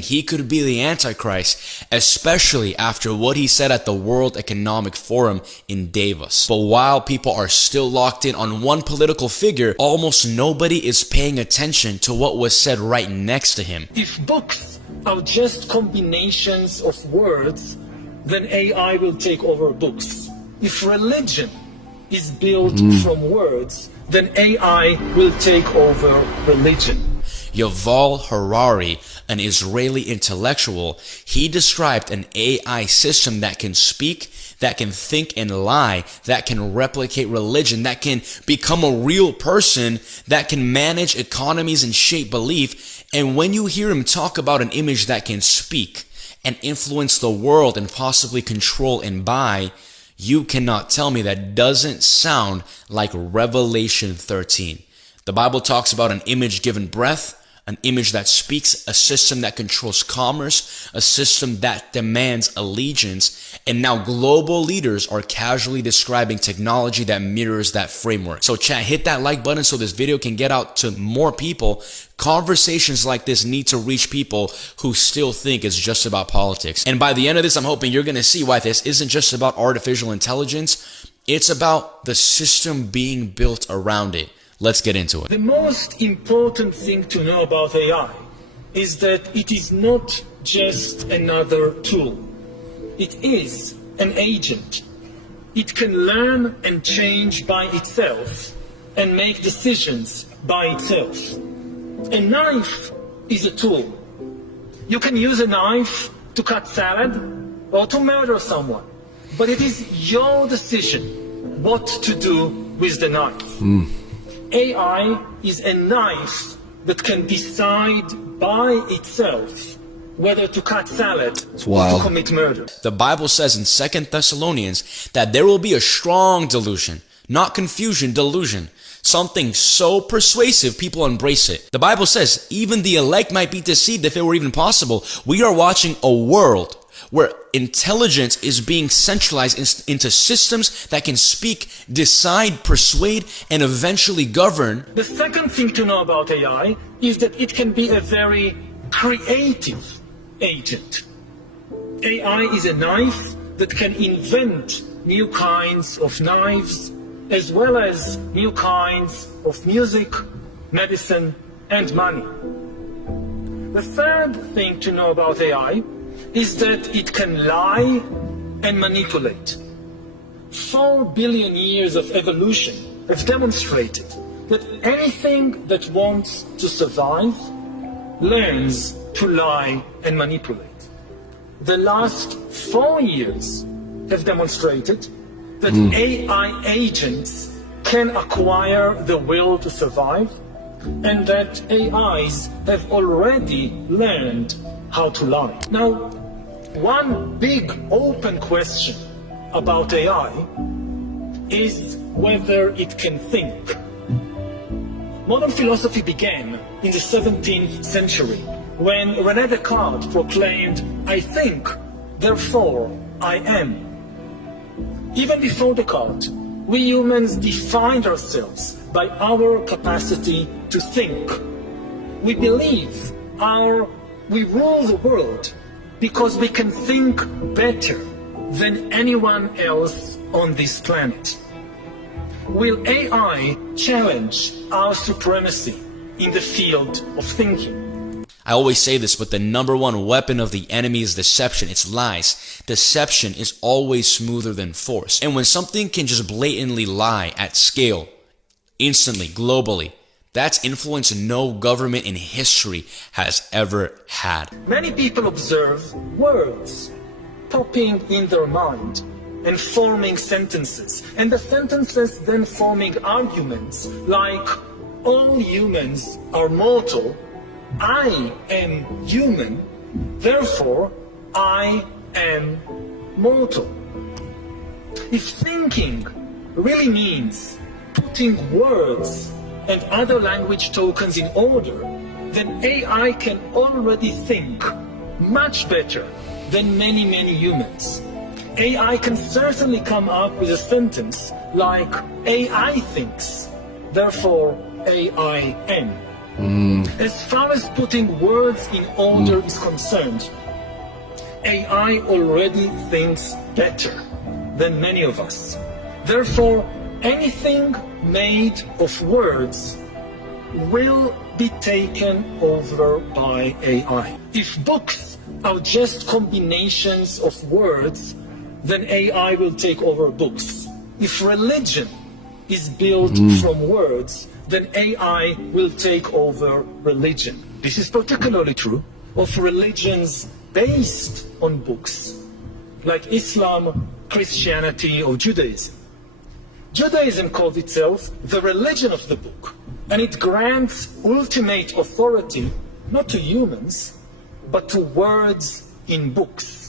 He could be the Antichrist, especially after what he said at the World Economic Forum in Davos. But while people are still locked in on one political figure, almost nobody is paying attention to what was said right next to him. If books are just combinations of words, then AI will take over books. If religion is built from words, then AI will take over religion. Yuval Harari, an Israeli intellectual, he described an AI system that can speak, that can think and lie, that can replicate religion, that can become a real person, that can manage economies and shape belief. And when you hear him talk about an image that can speak and influence the world and possibly control and buy, you cannot tell me that doesn't sound like Revelation 13. The Bible talks about an image given breath, an image that speaks, a system that controls commerce, a system that demands allegiance, and now global leaders are casually describing technology that mirrors that framework. So chat, hit that like button so this video can get out to more people. Conversations like this need to reach people who still think it's just about politics. And by the end of this, I'm hoping you're going to see why this isn't just about artificial intelligence. It's about the system being built around it. Let's get into it. The most important thing to know about AI is that it is not just another tool. It is an agent. It can learn and change by itself and make decisions by itself. A knife is a tool. You can use a knife to cut salad or to murder someone, but it is your decision what to do with the knife. AI is a knife that can decide by itself whether to cut salad or to commit murder. The Bible says in 2 Thessalonians that there will be a strong delusion, not confusion, delusion. Something so persuasive, people embrace it. The Bible says even the elect might be deceived if it were even possible. We are watching a world where intelligence is being centralized into systems that can speak, decide, persuade, and eventually govern. The second thing to know about AI is that it can be a very creative agent. AI is a knife that can invent new kinds of knives, as well as new kinds of music, medicine, and money. The third thing to know about AI is that it can lie and manipulate. 4 billion years of evolution have demonstrated that anything that wants to survive learns to lie and manipulate. The last 4 years have demonstrated that AI agents can acquire the will to survive, and that AIs have already learned how to lie. Now, one big open question about AI is whether it can think. Modern philosophy began in the 17th century when René Descartes proclaimed, "I think, therefore I am." Even before Descartes, we humans defined ourselves by our capacity to think. We believe we rule the world because we can think better than anyone else on this planet. Will AI challenge our supremacy in the field of thinking? I always say this, but the number one weapon of the enemy is deception. It's lies. Deception is always smoother than force. And when something can just blatantly lie at scale, instantly, globally, that's influence no government in history has ever had. Many people observe words popping in their mind and forming sentences, and the sentences then forming arguments like, all humans are mortal, I am human, therefore I am mortal. If thinking really means putting words and other language tokens in order, then AI can already think much better than many humans. AI can certainly come up with a sentence like, AI thinks, therefore AI am. As far as putting words in order is concerned, AI already thinks better than many of us. Therefore, anything made of words will be taken over by AI. If books are just combinations of words, then AI will take over books. If religion is built from words, then AI will take over religion. This is particularly true of religions based on books, like Islam, Christianity, or Judaism. Judaism calls itself the religion of the book, and it grants ultimate authority not to humans, but to words in books.